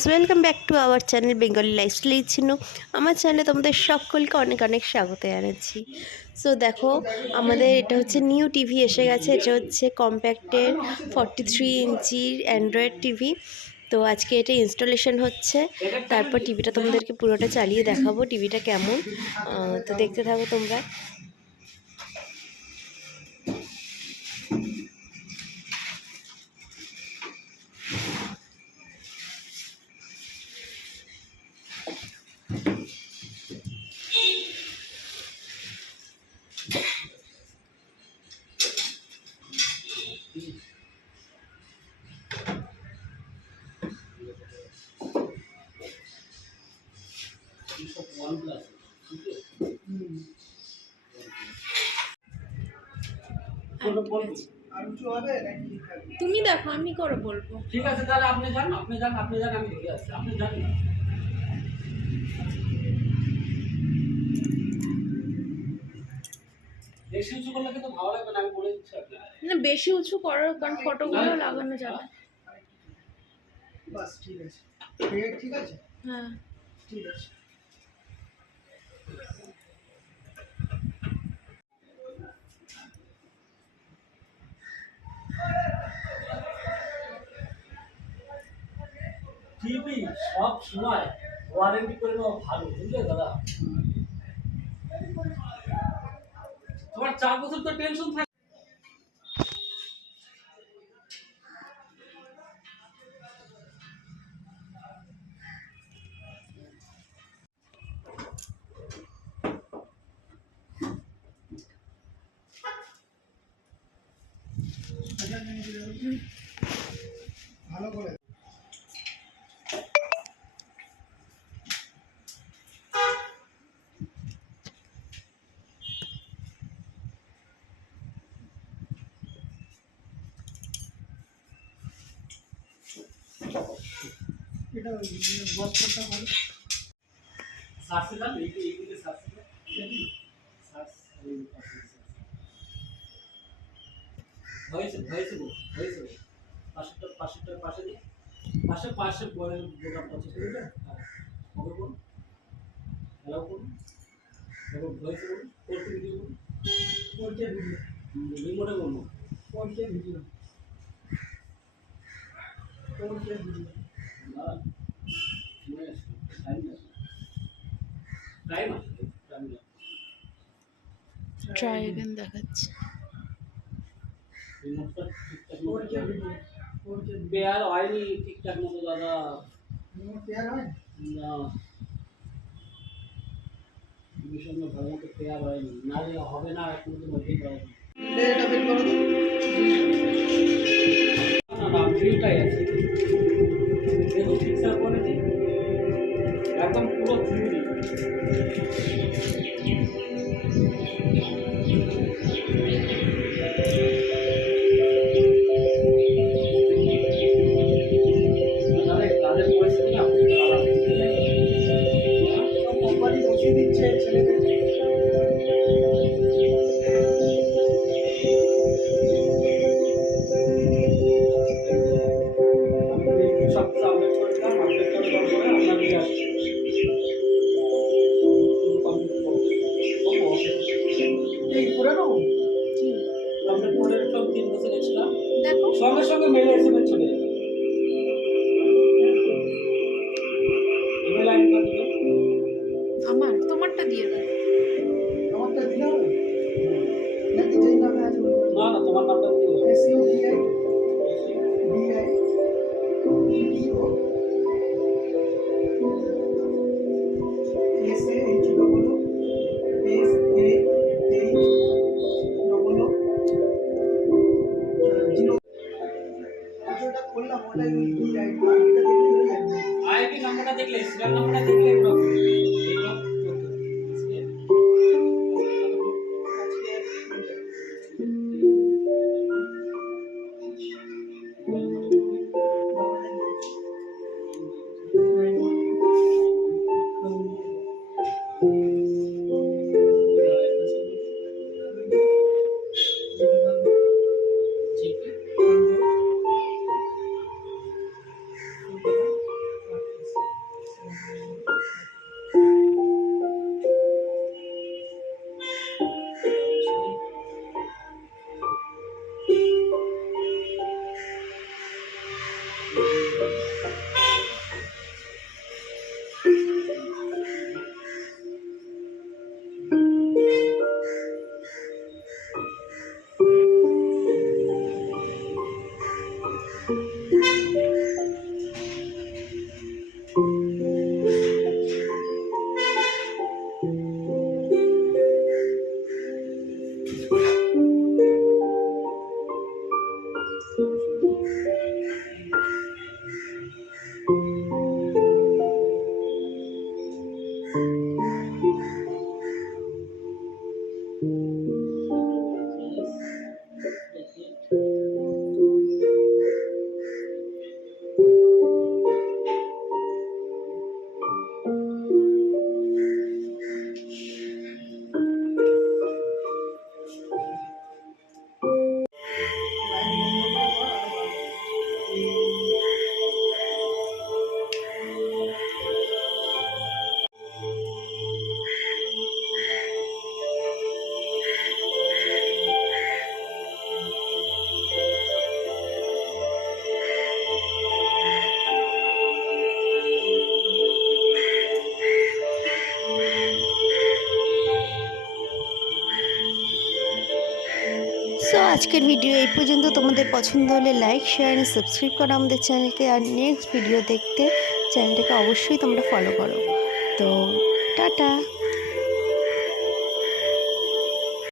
Guys, welcome back to our channel Bengali lifestyle Chinu. আমার চ্যানেলে তোমাদের সকলকে অনেক অনেক স্বাগত জানাচ্ছি। সো দেখো, আমাদের এটা হচ্ছে নিউ টিভি এসে গেছে। এটা হচ্ছে কম্প্যাক্টের 43 ইঞ্চির অ্যান্ড্রয়েড টিভি। তো আজকে এটা ইনস্টলেশন হচ্ছে, তারপর টিভিটা তোমাদেরকে পুরোটা চালিয়ে দেখাবো টিভিটা কেমন। তো দেখতে থাকো তোমরা। তুমি দেখো, আমি করে বলবো। ঠিক আছে, তাহলে আপনি যান আমি দেখে আসছি। আপনি যান না। বেশি উঁচু করলে কিন্তু ভালো লাগবে না, আমি বলে দিচ্ছি আপনাকে। না, বেশি উঁচু করো, কারণ ফটোগুলো লাগানো যাবে। বাস ঠিক আছে, ঠিক আছে, হ্যাঁ ঠিক আছে। টিভি সব সময় ওয়ারেন্টি করে নেওয়া ভালো, বুঝলে দাদা? তোমার 4 বছর তো টেনশন থাকে। ভালো করে এটা বস্তাটা বল সার্চে যান, এইদিকে সার্চে যান। সার্চ হয়েছে পাশেরটার পাশে দিন। পাশে বলের বোতামটা আছে, বুঝলেন? ওকে বলুন, হ্যালো বলুন, এবং ভয়েসে বলুন, করতে ভিডিও বলুন, কোনটা ভিডিও, রিমোটে বলুন। কোনটা ভিডিও, দাঁড়ান, টাইম আছে। ট্রাই অ্যাগেন দেখাচ্ছি। রিমোটটা ঠিকঠাক কোনটা মতো ভিডিও, কোনটা পেয়ার হয়নি ঠিকঠাক মতো দাদা। রিমোট পেয়ার হয় না, টিভির সঙ্গে ভালো মতো পেয়ার হয়নি, নাহলে হবে না, এখন তো মধ্যেই পাওয়া যায়। এটা বের করো তো। না না, ভিউটাই আছে, দেখুন পিকচার কোয়ালিটি একদম পুরো থ্রি। তাদের পরিস্থিতি না খুব খারাপ। সব কোম্পানি বসিয়ে দিচ্ছে ছেলেদের। সব আপডেট করে দিলাম, আপডেট করে দেওয়ার পরে আপনাদের আসছে এই করে নাও, আপডেট করে রাখলাম 3 বছর এক্সট্রা, দেখো সঙ্গে সঙ্গে মেলে এসএমএস চলে যাবে। ইমেল আইডিটা দিবেন। আমার তোমারটা দিয়ে দাও। আমারটা দিলে হবে নাকি যেই নামে আছে ওই না না, তোমার নামটা দিয়ে দেবো। SUDI DI EDO SAHOO যেটা করলাম ওটাই DI আইডিটা দেখলেই হয়ে যাবে। আইডি নাম্বারটা দেখলে, সিরিয়াল নাম্বারটা দেখলে এগুলো এগুলো আজকের ভিডিও এই পর্যন্ত। তোমাদের পছন্দ হলে লাইক, শেয়ার অ্যান্ড সাবস্ক্রাইব করো আমাদের চ্যানেলকে। আর নেক্সট ভিডিও দেখতে চ্যানেলটাকে অবশ্যই তোমরা ফলো করো। তো টাটা।